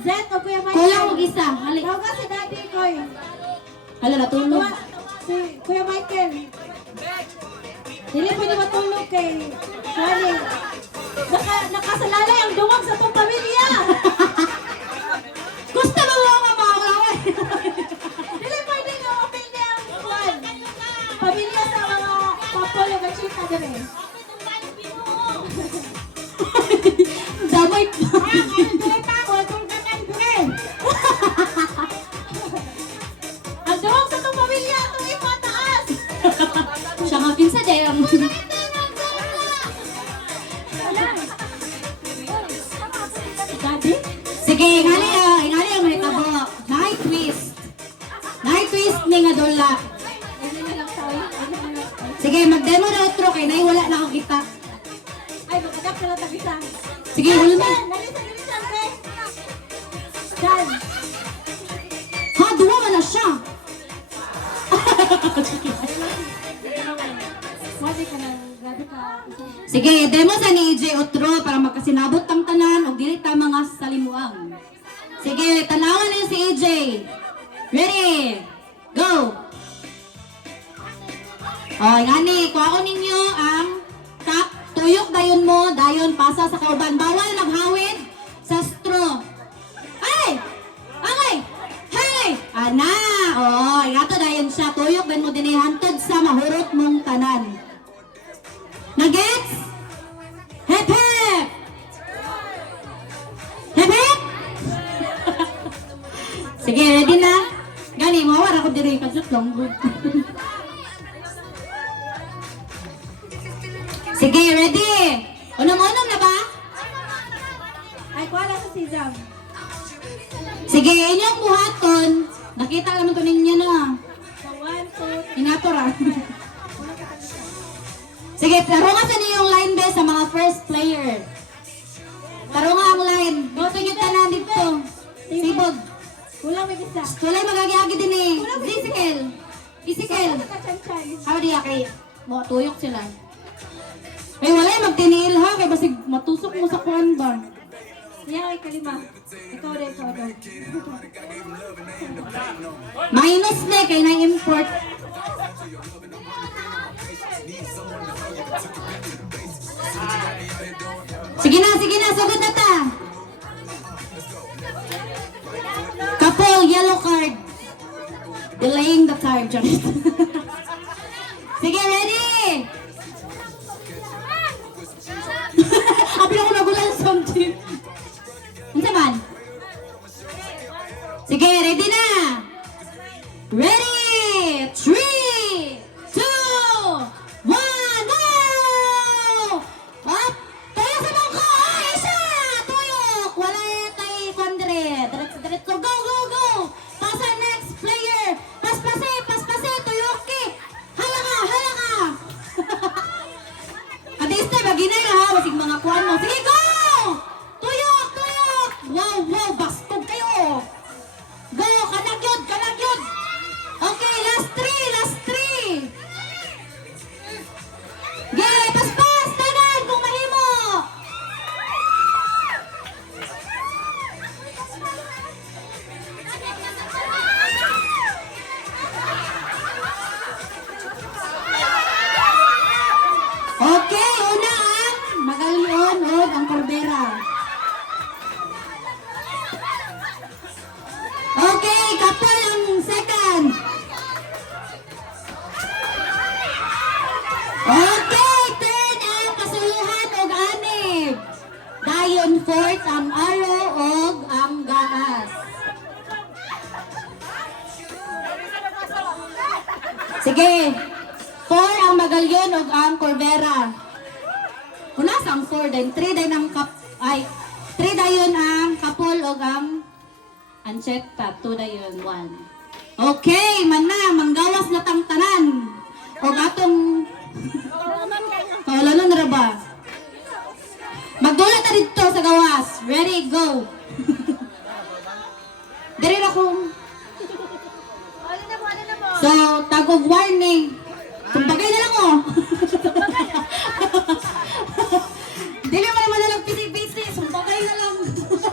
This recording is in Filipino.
Zed o Kuya Michael. Kulang og isa. Hali. Tawag si Daddy Koy. Hala, natulog. Si Kuya Michael. Dili pwede matulog kay Kali. Nakasalalay ang duwag sa tong pamilya. Gusto mo mga mawaway. Dili pwede nga mapildi ang buwan. Pamilya sa mga papolo at chika dire. Damay pa. Ang duwag sa tong pamilya itong ipataas. Siya nga pinsa dem. Daddy? Sige, ingali ang may tabo. Night twist. Night twist ni nga dola. Ano na lang tayo? Ano na lang tayo? Sige, mag-demo na outro kay nay wala na akong kita. Ay, magkadap na lang tagisan. Sige, hulma. Nalisan, pre. Dan. Ha, duwa man na siya. Grabe ka lang. Grabe ka. Sige, demo sa ni EJ outro para magkasinabot tang tanan og dili ta mga salimuang. Sige, tanawan niyo si EJ. Ready? Go! Oh, ngani, kuhaon ninyo ang cup. Tuyok dayon mo, dayon pasa sa kauban. Bawal maghawid sa straw. Ay! Angay! Hey! Ana! Oh, yato dayon siya. Tuyok dayon mo din hantod sa mahurot mong tanan. Nagets? Hep hep! Hep hep! Sige, ready na? Gani, mawar ako diri kasut long good. Sige, ready? Unom-unom na ba? Ay, kuha lang sa sisam. Sige, inyong buhaton. Nakita naman to ninyo na. So, 1, 2, Inato ra. Sige, tarungan sa niyong line be sa mga first player. Tarungan ang line. Dito nyo tanan dito. Sibog. kulang may isa. Tulay magagi-agi din eh. Isikel. Isikel. Sa kachan-chan. How di kay mo tuyok sila. Ay wala magtinil ha kay basig matusok mo sa kuan ba. Yan ay kalima. Ikaw rin, ikaw rin. Minus na kay na import. Sige na, sugod na ta. Couple, yellow card. Delaying the time, Janet. Sige, ready? Abi ako nagulan something. Ano man? Sige, ready na? Ready? 3, 2, 1, go! Up! Tayo sa bangka! Ay, isa! Tuyok! Wala tayo kondre. Diretso, go, go, go! Pasa next player! Paspase, tuyoki! Hala ka! Adeste, baginay na ha! Masig mga kuhan mo. Sige, go! Tuyok! Wow, bastog kayo! Go! Kanagyod! Okay, last 3! Gay, paspas! Tanan! Kung mahimo! Okay, una ang Magalion o ang Corbera. Okay, kapal ang second. Okay, third ang Kasuluhan o Anib. Dayon fourth ang Aro o ang Gaas. Sige. 4 ang Magalyon o ang Corbera. Una sa ang 4 din. 3 din ang ay 3 dayon ang Kapol o ang Ancheta. 2 dayon 1. Okay, mana manggawas na tang tanan. O atong kaulanon ra ba? Magdulat na dito sa gawas. Ready, go. Diri na kung so, tag of warning. Kumbagay na lang oh.